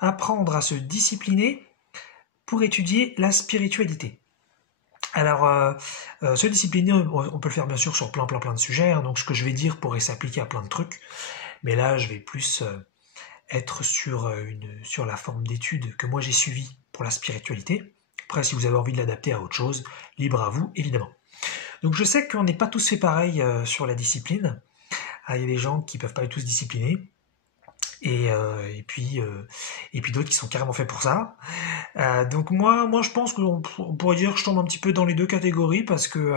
apprendre à se discipliner pour étudier la spiritualité. Alors, se discipliner, on peut le faire bien sûr sur plein de sujets, hein, donc ce que je vais dire pourrait s'appliquer à plein de trucs, mais là je vais plus être sur la forme d'étude que moi j'ai suivie pour la spiritualité. Après, si vous avez envie de l'adapter à autre chose, libre à vous, évidemment. Donc je sais qu'on n'est pas tous fait pareil sur la discipline. Ah, il y a des gens qui peuvent pas du tout se discipliner, et puis d'autres qui sont carrément faits pour ça. Donc moi je pense qu'on pourrait dire que je tombe un petit peu dans les deux catégories parce que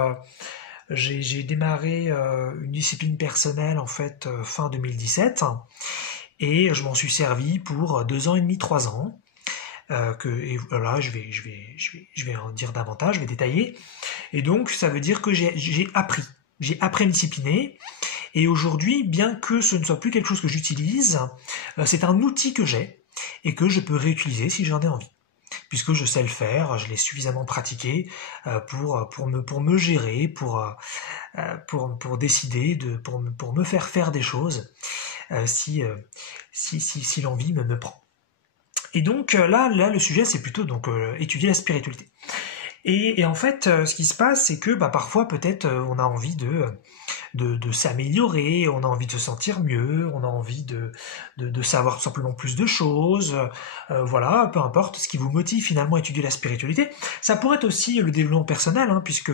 j'ai démarré une discipline personnelle en fait fin 2017 et je m'en suis servi pour 2 ans et demi, 3 ans. Et voilà, je vais en dire davantage, je vais détailler. Et donc ça veut dire que j'ai appris à me discipliner. Et aujourd'hui, bien que ce ne soit plus quelque chose que j'utilise, c'est un outil que j'ai et que je peux réutiliser si j'en ai envie. Puisque je sais le faire, je l'ai suffisamment pratiqué pour me gérer, pour décider, pour me faire des choses si l'envie me prend. Et donc là, le sujet, c'est plutôt donc étudier la spiritualité. Et en fait, ce qui se passe, c'est que parfois, peut-être, on a envie de s'améliorer, on a envie de se sentir mieux, on a envie de savoir tout simplement plus de choses, voilà, peu importe ce qui vous motive finalement à étudier la spiritualité. Ça pourrait être aussi le développement personnel, hein, puisque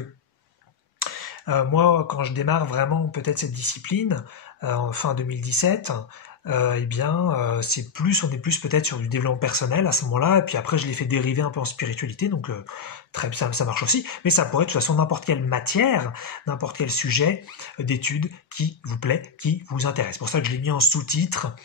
moi, quand je démarre vraiment peut-être cette discipline, en fin 2017, on est plus peut-être sur du développement personnel à ce moment-là, et puis après je l'ai fait dériver un peu en spiritualité, donc ça marche aussi, mais ça pourrait être de toute façon n'importe quelle matière, n'importe quel sujet d'étude qui vous plaît, qui vous intéresse. C'est pour ça que je l'ai mis en sous-titre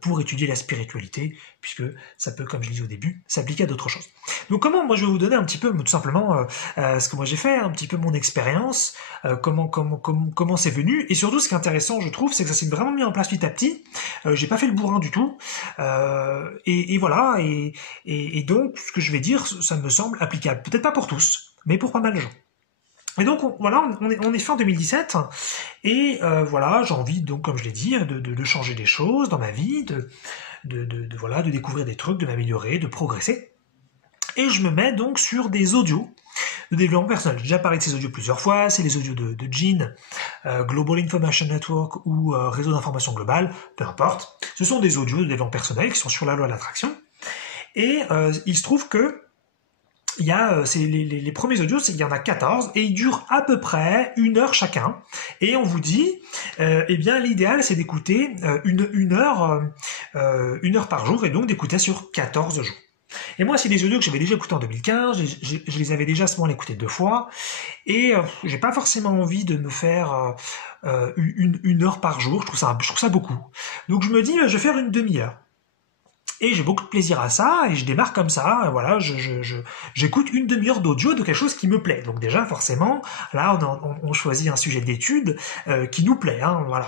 pour étudier la spiritualité, puisque ça peut, comme je disais au début, s'appliquer à d'autres choses. Donc moi je vais vous donner un petit peu, tout simplement, ce que moi j'ai fait, un petit peu mon expérience, comment c'est venu, et surtout ce qui est intéressant, je trouve, c'est que ça s'est vraiment mis en place petit à petit. J'ai pas fait le bourrin du tout, et voilà, et donc ce que je vais dire, ça me semble applicable, peut-être pas pour tous, mais pour pas mal de gens. Et donc on est fin 2017 et voilà, j'ai envie donc comme je l'ai dit de changer des choses dans ma vie, voilà, de découvrir des trucs, de m'améliorer, de progresser. Et je me mets donc sur des audios de développement personnel. J'ai déjà parlé de ces audios plusieurs fois, c'est les audios de GIN, Global Information Network ou Réseau d'information globale, peu importe. Ce sont des audios de développement personnel qui sont sur la loi de l'attraction. Et il se trouve que il y a les premiers audios, il y en a 14 et ils durent à peu près 1 heure chacun. Et on vous dit, l'idéal c'est d'écouter une heure par jour et donc d'écouter sur 14 jours. Et moi, c'est des audios que j'avais déjà écoutés en 2015, je les avais déjà à ce moment-là écoutés 2 fois, et j'ai pas forcément envie de me faire une heure par jour, je trouve ça beaucoup. Donc je me dis, je vais faire une demi-heure. Et j'ai beaucoup de plaisir à ça, et je démarre comme ça, voilà, j'écoute une demi-heure d'audio de quelque chose qui me plaît. Donc déjà, forcément, là, on choisit un sujet d'étude qui nous plaît, hein, voilà.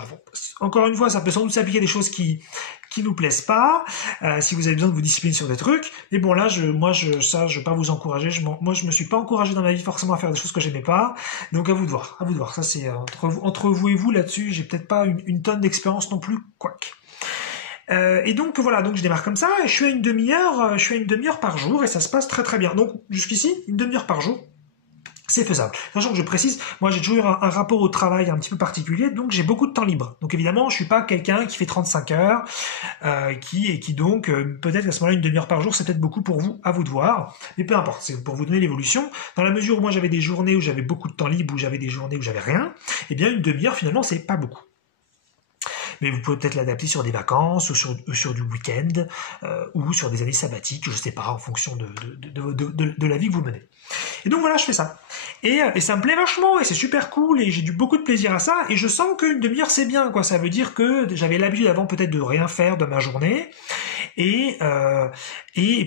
Encore une fois, ça peut sans doute s'appliquer à des choses qui nous plaisent pas, si vous avez besoin de vous discipliner sur des trucs. Mais bon, là, je vais pas vous encourager. Moi, je me suis pas encouragé dans ma vie forcément à faire des choses que j'aimais pas. Donc à vous de voir. Ça, c'est entre vous et vous là-dessus. J'ai peut-être pas une tonne d'expérience non plus, quoique. Et donc voilà, donc je démarre comme ça, et je fais une demi-heure par jour, et ça se passe très très bien. Donc jusqu'ici, une demi-heure par jour, c'est faisable. Sachant que je précise, moi j'ai toujours un rapport au travail un petit peu particulier, donc j'ai beaucoup de temps libre. Donc évidemment, je suis pas quelqu'un qui fait 35 heures, qui donc, peut-être qu'à ce moment-là, une demi-heure par jour, c'est peut-être beaucoup pour vous, à vous de voir. Mais peu importe, c'est pour vous donner l'évolution. Dans la mesure où moi j'avais des journées où j'avais beaucoup de temps libre, où j'avais des journées où j'avais rien, eh bien une demi-heure finalement, c'est pas beaucoup. Mais vous pouvez peut-être l'adapter sur des vacances, ou sur du week-end, ou sur des années sabbatiques, je sais pas, en fonction de la vie que vous menez. Et donc voilà, je fais ça. Et ça me plaît vachement, et c'est super cool, et j'ai eu beaucoup de plaisir à ça, et je sens qu'une demi-heure c'est bien, quoi. Ça veut dire que j'avais l'habitude avant peut-être de rien faire de ma journée, et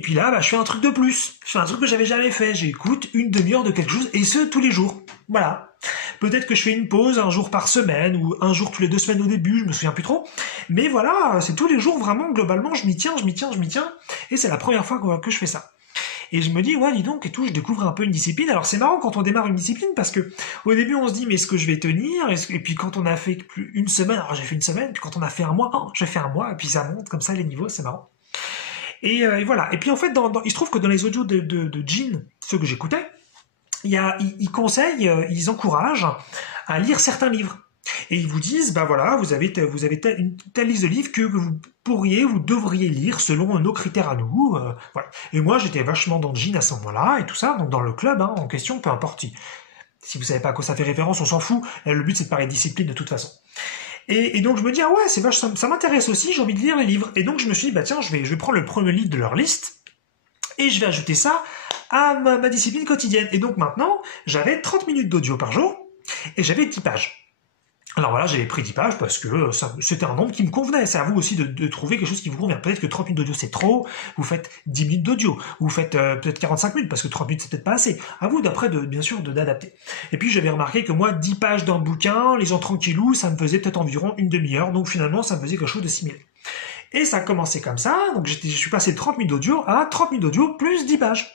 puis là, je fais un truc de plus. Je fais un truc que j'avais jamais fait. J'écoute une demi-heure de quelque chose, et ce, tous les jours. Voilà. Peut-être que je fais une pause un jour par semaine, ou un jour tous les 2 semaines au début, je me souviens plus trop. Mais voilà, c'est tous les jours, vraiment, globalement, je m'y tiens, et c'est la première fois que je fais ça. Et je me dis, ouais, dis donc, et tout, je découvre un peu une discipline. Alors c'est marrant quand on démarre une discipline, parce que au début on se dit, mais est-ce que je vais tenir? Et puis quand on a fait une semaine, alors j'ai fait une semaine, puis quand on a fait un mois, je fais un mois, et puis ça monte comme ça les niveaux, c'est marrant. Et voilà. Et puis en fait, il se trouve que dans les audios de Jean, ceux que j'écoutais, ils conseillent, ils encouragent à lire certains livres. Et ils vous disent, bah voilà, vous avez une telle liste de livres que vous devriez lire selon nos critères à nous. Voilà. Et moi, j'étais vachement dans Jean à ce moment-là et tout ça, donc dans le club hein, en question, peu importe. Si vous savez pas à quoi ça fait référence, on s'en fout. Le but, c'est de parler de discipline de toute façon. Et donc je me dis, ah ouais, ça m'intéresse aussi, j'ai envie de lire les livres. Et donc je me suis dit, bah tiens, je vais prendre le premier livre de leur liste et je vais ajouter ça à ma discipline quotidienne. Et donc maintenant, j'avais 30 minutes d'audio par jour et j'avais 10 pages. Alors voilà, j'avais pris 10 pages parce que c'était un nombre qui me convenait. C'est à vous aussi de trouver quelque chose qui vous convient. Peut-être que 30 minutes d'audio c'est trop, vous faites 10 minutes d'audio, vous faites peut-être 45 minutes parce que 30 minutes c'est peut-être pas assez. À vous d'après bien sûr d'adapter. Et puis j'avais remarqué que moi 10 pages d'un bouquin, les gens tranquillou, ça me faisait peut-être environ une demi-heure. Donc finalement ça me faisait quelque chose de similaire. Et ça a commencé comme ça, donc je suis passé de 30 minutes d'audio à 30 minutes d'audio plus 10 pages.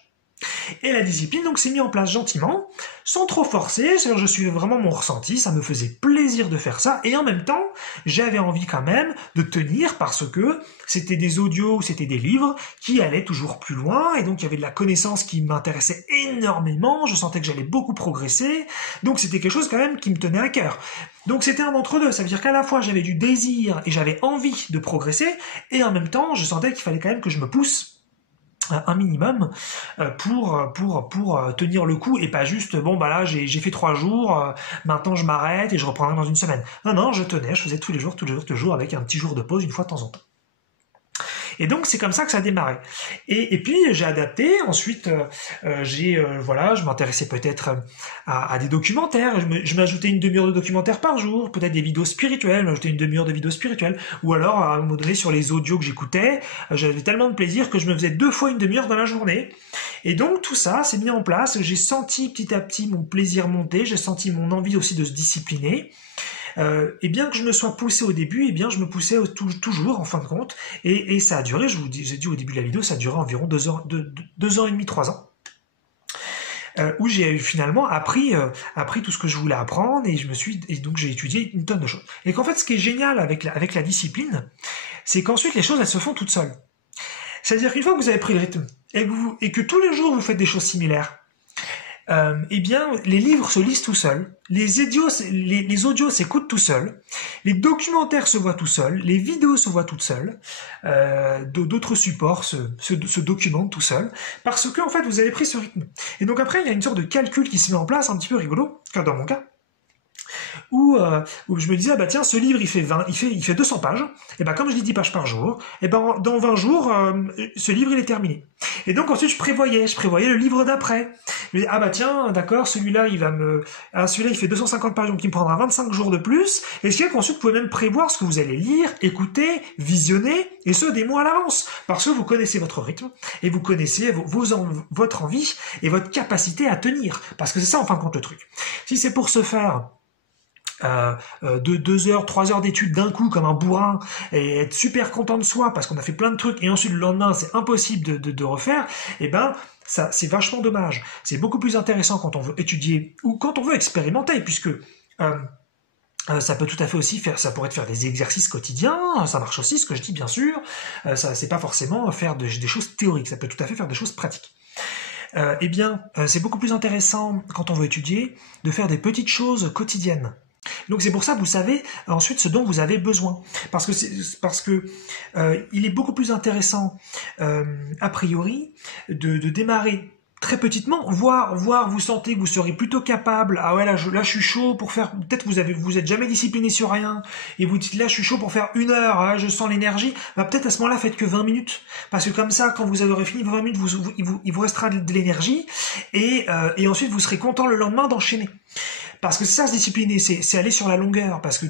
Et la discipline donc s'est mise en place gentiment, sans trop forcer, c'est-à-dire je suivais vraiment mon ressenti, ça me faisait plaisir de faire ça, et en même temps, j'avais envie quand même de tenir parce que c'était des audios, c'était des livres qui allaient toujours plus loin, et donc il y avait de la connaissance qui m'intéressait énormément, je sentais que j'allais beaucoup progresser, donc c'était quelque chose quand même qui me tenait à cœur. Donc c'était un entre-deux, ça veut dire qu'à la fois j'avais du désir et j'avais envie de progresser, et en même temps je sentais qu'il fallait quand même que je me pousse un minimum pour tenir le coup et pas juste bon bah là j'ai fait 3 jours, maintenant je m'arrête et je reprendrai dans une semaine. Non, je tenais, je faisais tous les jours avec un petit jour de pause une fois de temps en temps. Et donc c'est comme ça que ça a démarré. Et puis j'ai adapté. Ensuite, je m'intéressais peut-être à des documentaires. Je m'ajoutais une demi-heure de documentaires par jour, peut-être des vidéos spirituelles. M'ajoutais une demi-heure de vidéos spirituelles. Ou alors à un moment donné sur les audios que j'écoutais, j'avais tellement de plaisir que je me faisais 2 fois une demi-heure dans la journée. Et donc tout ça s'est mis en place. J'ai senti petit à petit mon plaisir monter. J'ai senti mon envie aussi de se discipliner. Et bien que je me sois poussé au début, et bien je me poussais toujours en fin de compte, et ça a duré, j'ai dit au début de la vidéo, ça a duré environ 2 ans et demi, 3 ans, où j'ai finalement appris tout ce que je voulais apprendre, et donc j'ai étudié une tonne de choses. Et qu'en fait, ce qui est génial avec la discipline, c'est qu'ensuite les choses elles se font toutes seules. C'est-à-dire qu'une fois que vous avez pris le rythme et que tous les jours vous faites des choses similaires, eh bien, les livres se lisent tout seuls, les audios s'écoutent tout seuls, les documentaires se voient tout seuls, les vidéos se voient toutes seules, d'autres supports se documentent tout seuls, parce que en fait, vous avez pris ce rythme. Et donc après, il y a une sorte de calcul qui se met en place, un petit peu rigolo, comme dans mon cas, où je me disais, ah bah tiens, ce livre il fait 200 pages, et ben comme je lis 10 pages par jour, et ben dans 20 jours, ce livre il est terminé. Et donc ensuite je prévoyais le livre d'après. Je me disais, ah bah tiens, d'accord, celui-là il fait 250 pages, donc il me prendra 25 jours de plus, et ce qui est qu'ensuite vous pouvez même prévoir ce que vous allez lire, écouter, visionner, et ce des mois à l'avance, parce que vous connaissez votre rythme, et vous connaissez votre envie, et votre capacité à tenir, parce que c'est ça en fin de compte le truc. Si c'est pour se faire 2 heures, 3 heures d'études d'un coup comme un bourrin et être super content de soi parce qu'on a fait plein de trucs et ensuite le lendemain c'est impossible de refaire, et ben ça c'est vachement dommage. C'est beaucoup plus intéressant quand on veut étudier ou quand on veut expérimenter, puisque ça peut tout à fait aussi ça pourrait être faire des exercices quotidiens, ça marche aussi ce que je dis bien sûr, ça c'est pas forcément faire des choses théoriques, ça peut tout à fait faire des choses pratiques. C'est beaucoup plus intéressant quand on veut étudier de faire des petites choses quotidiennes. Donc c'est pour ça que vous savez ensuite ce dont vous avez besoin, parce que il est beaucoup plus intéressant a priori de démarrer très petitement, voire vous sentez que vous serez plutôt capable, ah ouais là je suis chaud pour faire, peut-être vous êtes jamais discipliné sur rien et vous dites là je suis chaud pour faire 1 heure, hein, je sens l'énergie, bah peut-être à ce moment-là faites que 20 minutes, parce que comme ça quand vous aurez fini vos 20 minutes il vous restera de l'énergie et ensuite vous serez content le lendemain d'enchaîner. Parce que c'est ça, se discipliner, c'est aller sur la longueur, parce que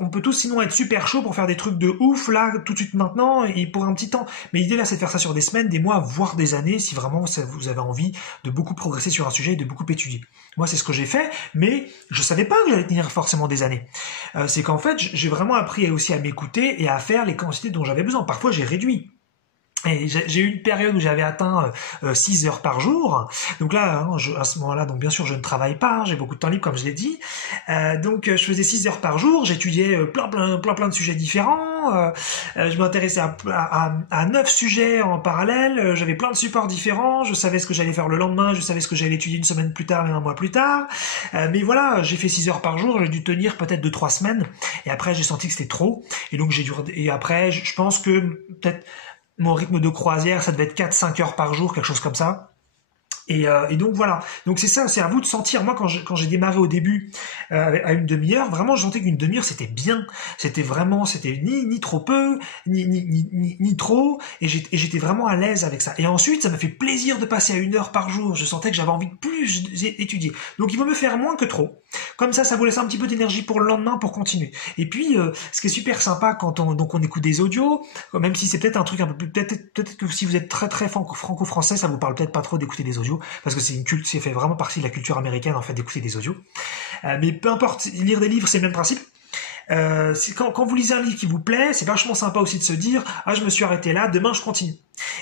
on peut tous sinon être super chaud pour faire des trucs de ouf, là, tout de suite maintenant, et pour un petit temps. Mais l'idée là, c'est de faire ça sur des semaines, des mois, voire des années, si vraiment vous avez envie de beaucoup progresser sur un sujet et de beaucoup étudier. Moi, c'est ce que j'ai fait, mais je savais pas que j'allais tenir forcément des années. C'est qu'en fait, j'ai vraiment appris aussi à m'écouter et à faire les quantités dont j'avais besoin. Parfois, j'ai réduit. Et j'ai eu une période où j'avais atteint 6 heures par jour. Donc là, hein, à ce moment-là, donc bien sûr, je ne travaille pas, hein, j'ai beaucoup de temps libre, comme je l'ai dit. Donc je faisais 6 heures par jour, j'étudiais plein de sujets différents. Je m'intéressais à 9 sujets en parallèle. J'avais plein de supports différents. Je savais ce que j'allais faire le lendemain, je savais ce que j'allais étudier une semaine plus tard et un mois plus tard. Mais voilà, j'ai fait 6 heures par jour, j'ai dû tenir peut-être 2-3 semaines. Et après, j'ai senti que c'était trop. Et donc et après, je pense que peut-être mon rythme de croisière, ça devait être 4-5 heures par jour, quelque chose comme ça. Et donc voilà. Donc c'est ça, c'est à vous de sentir. Moi, quand j'ai démarré au début à une demi-heure, vraiment, je sentais qu'une demi-heure c'était bien. C'était ni trop peu, ni trop. Et j'étais vraiment à l'aise avec ça. Et ensuite, ça m'a fait plaisir de passer à 1 heure par jour. Je sentais que j'avais envie de plus étudier. Donc il vaut mieux faire moins que trop. Comme ça vous laisse un petit peu d'énergie pour le lendemain pour continuer. Et puis, ce qui est super sympa quand on écoute des audios, même si c'est peut-être un truc un peu plus, peut-être que si vous êtes très franco-français, ça vous parle peut-être pas trop d'écouter des audios. Parce que c'est fait vraiment partie de la culture américaine en fait d'écouter des audios. Mais peu importe, lire des livres c'est le même principe. Quand vous lisez un livre qui vous plaît, c'est vachement sympa aussi de se dire ah je me suis arrêté là, demain je continue.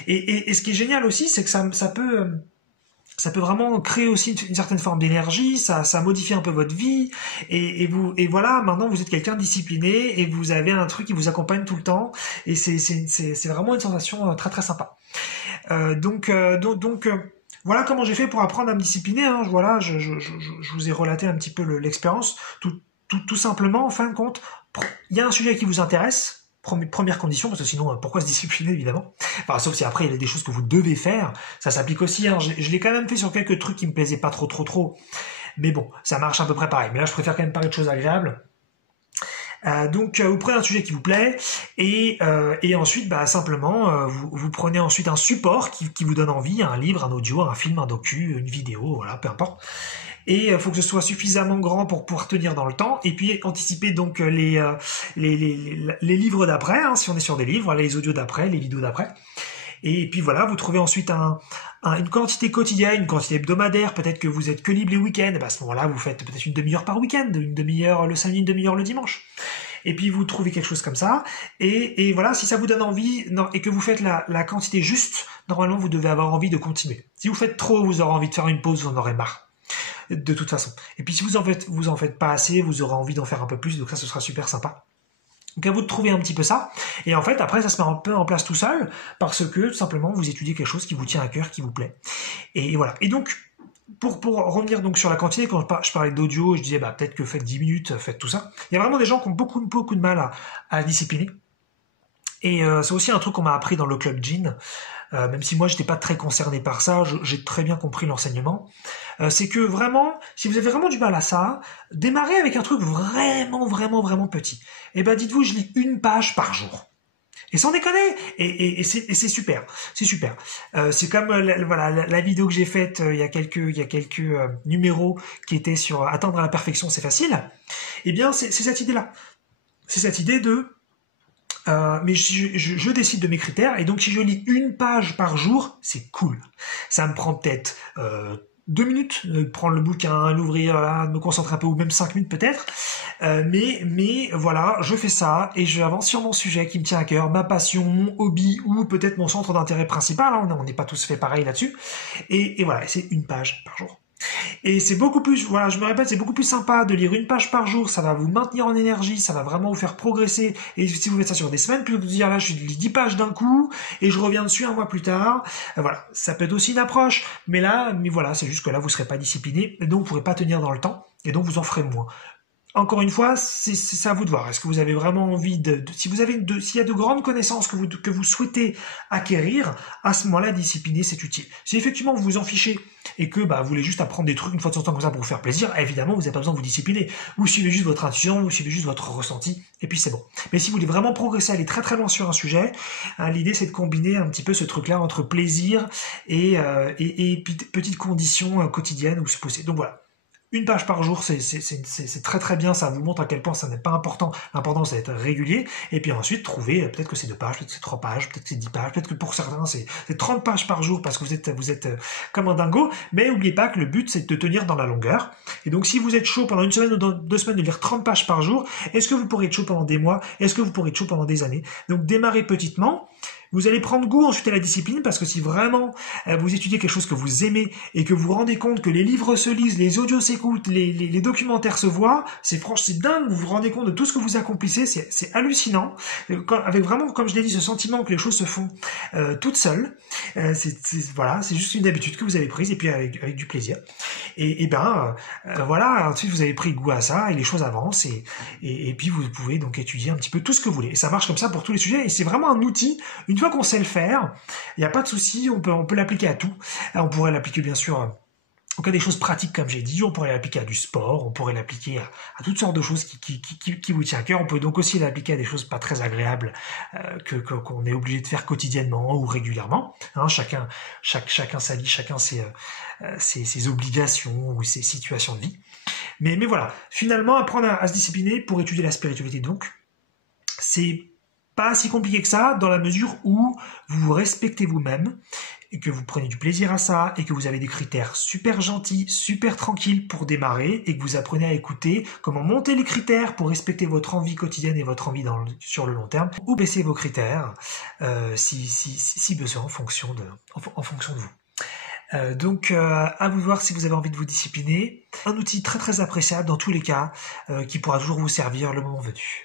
Et ce qui est génial aussi, c'est que ça peut vraiment créer aussi une certaine forme d'énergie, ça modifie un peu votre vie, et voilà, maintenant vous êtes quelqu'un de discipliné et vous avez un truc qui vous accompagne tout le temps, et c'est vraiment une sensation très sympa. Donc voilà comment j'ai fait pour apprendre à me discipliner. Hein. Voilà, je vous ai relaté un petit peu l'expérience. Tout simplement, en fin de compte, il y a un sujet qui vous intéresse. Première condition, parce que sinon, pourquoi se discipliner, évidemment. Enfin, sauf si après, il y a des choses que vous devez faire. Ça s'applique aussi. Hein. Je l'ai quand même fait sur quelques trucs qui me plaisaient pas trop. Mais bon, ça marche à peu près pareil. Mais là, je préfère quand même parler de choses agréables. Donc vous prenez un sujet qui vous plaît et ensuite simplement vous prenez ensuite un support qui vous donne envie, un livre, un audio, un film, un docu, une vidéo, voilà, peu importe. Et il faut que ce soit suffisamment grand pour pouvoir tenir dans le temps, et puis anticiper donc les livres d'après, hein, si on est sur des livres, les audios d'après, les vidéos d'après. Et puis voilà, vous trouvez ensuite une quantité quotidienne, une quantité hebdomadaire, peut-être que vous êtes que libre les week-ends, à ce moment-là vous faites peut-être une demi-heure par week-end, une demi-heure le samedi, une demi-heure le dimanche. Et puis vous trouvez quelque chose comme ça, et voilà, si ça vous donne envie, et que vous faites la quantité juste, normalement vous devez avoir envie de continuer. Si vous faites trop, vous aurez envie de faire une pause, vous en aurez marre. De toute façon. Et puis si vous en faites pas assez, vous aurez envie d'en faire un peu plus, donc ça ce sera super sympa. Donc à vous de trouver un petit peu ça, et en fait après ça se met un peu en place tout seul, parce que tout simplement vous étudiez quelque chose qui vous tient à cœur, qui vous plaît. Et voilà. Et donc pour revenir donc sur la quantité, quand je parlais d'audio, je disais peut-être que faites 10 minutes, faites tout ça. Il y a vraiment des gens qui ont beaucoup de mal à discipliner. Et c'est aussi un truc qu'on m'a appris dans le club Jean, même si moi j'étais pas très concerné par ça, j'ai très bien compris l'enseignement. C'est que vraiment, si vous avez vraiment du mal à ça, démarrez avec un truc vraiment petit. Et dites-vous, je lis 1 page par jour. Et sans déconner, et c'est super, c'est super. C'est comme la vidéo que j'ai faite il y a quelques numéros qui étaient sur atteindre la perfection, c'est facile. Eh bien, c'est cette idée-là. C'est cette idée de mais je décide de mes critères, et donc si je lis 1 page par jour, c'est cool. Ça me prend peut-être 2 minutes de prendre le bouquin, l'ouvrir, de me concentrer un peu, ou même 5 minutes peut-être. Mais voilà, je fais ça et je avance sur mon sujet qui me tient à cœur, ma passion, mon hobby, ou peut-être mon centre d'intérêt principal. Hein, on n'est pas tous fait pareil là-dessus. Et voilà, c'est 1 page par jour. Et c'est beaucoup plus, voilà, je me répète, c'est beaucoup plus sympa de lire 1 page par jour, ça va vous maintenir en énergie, ça va vraiment vous faire progresser, et si vous faites ça sur des semaines, plutôt que de dire là je lis 10 pages d'un coup, et je reviens dessus 1 mois plus tard, voilà, ça peut être aussi une approche, mais voilà, c'est juste que là vous serez pas discipliné, et donc vous pourrez pas tenir dans le temps, et donc vous en ferez moins. Encore une fois, c'est à vous de voir. Est-ce que vous avez vraiment envie s'il y a de grandes connaissances que vous souhaitez acquérir, à ce moment-là, discipliner, c'est utile. Si effectivement vous vous en fichez et que vous voulez juste apprendre des trucs une fois de temps comme ça pour vous faire plaisir, évidemment, vous n'avez pas besoin de vous discipliner. Vous suivez juste votre intuition, vous suivez juste votre ressenti, et puis c'est bon. Mais si vous voulez vraiment progresser, aller très loin sur un sujet, l'idée c'est de combiner un petit peu ce truc-là entre plaisir et petites conditions quotidiennes où se pousser. Donc voilà. 1 page par jour, c'est très bien, ça vous montre à quel point ça n'est pas important. L'important c'est d'être régulier, et puis ensuite trouver, peut-être que c'est 2 pages, peut-être que c'est 3 pages, peut-être que c'est 10 pages, peut-être que pour certains c'est 30 pages par jour parce que vous êtes comme un dingo, mais n'oubliez pas que le but c'est de tenir dans la longueur. Et donc si vous êtes chaud pendant 1 semaine ou 2 semaines de lire 30 pages par jour, est-ce que vous pourrez être chaud pendant des mois? Est-ce que vous pourrez être chaud pendant des années? Donc démarrez petitement. Vous allez prendre goût ensuite à la discipline parce que si vraiment vous étudiez quelque chose que vous aimez et que vous vous rendez compte que les livres se lisent, les audios s'écoutent, les documentaires se voient, c'est dingue, vous vous rendez compte de tout ce que vous accomplissez, c'est hallucinant. Avec vraiment, comme je l'ai dit, ce sentiment que les choses se font toutes seules. Voilà, c'est juste une habitude que vous avez prise et puis avec du plaisir. Voilà, ensuite vous avez pris goût à ça et les choses avancent et puis vous pouvez donc étudier un petit peu tout ce que vous voulez. Et ça marche comme ça pour tous les sujets et c'est vraiment un outil. Une fois qu'on sait le faire, il n'y a pas de souci, on peut l'appliquer à tout. On pourrait l'appliquer bien sûr au cas des choses pratiques comme j'ai dit, on pourrait l'appliquer à du sport, on pourrait l'appliquer à toutes sortes de choses qui vous tient à cœur. On peut donc aussi l'appliquer à des choses pas très agréables qu'on est obligé de faire quotidiennement ou régulièrement. Hein, chacun sa vie, chacun ses obligations ou ses situations de vie. Mais voilà, finalement apprendre à se discipliner pour étudier la spiritualité donc, c'est pas si compliqué que ça, dans la mesure où vous vous respectez vous-même, et que vous prenez du plaisir à ça, et que vous avez des critères super gentils, super tranquilles pour démarrer, et que vous apprenez à écouter comment monter les critères pour respecter votre envie quotidienne et votre envie sur le long terme, ou baisser vos critères, si besoin, en fonction de vous. Donc à vous de voir si vous avez envie de vous discipliner. Un outil très très appréciable dans tous les cas, qui pourra toujours vous servir le moment venu.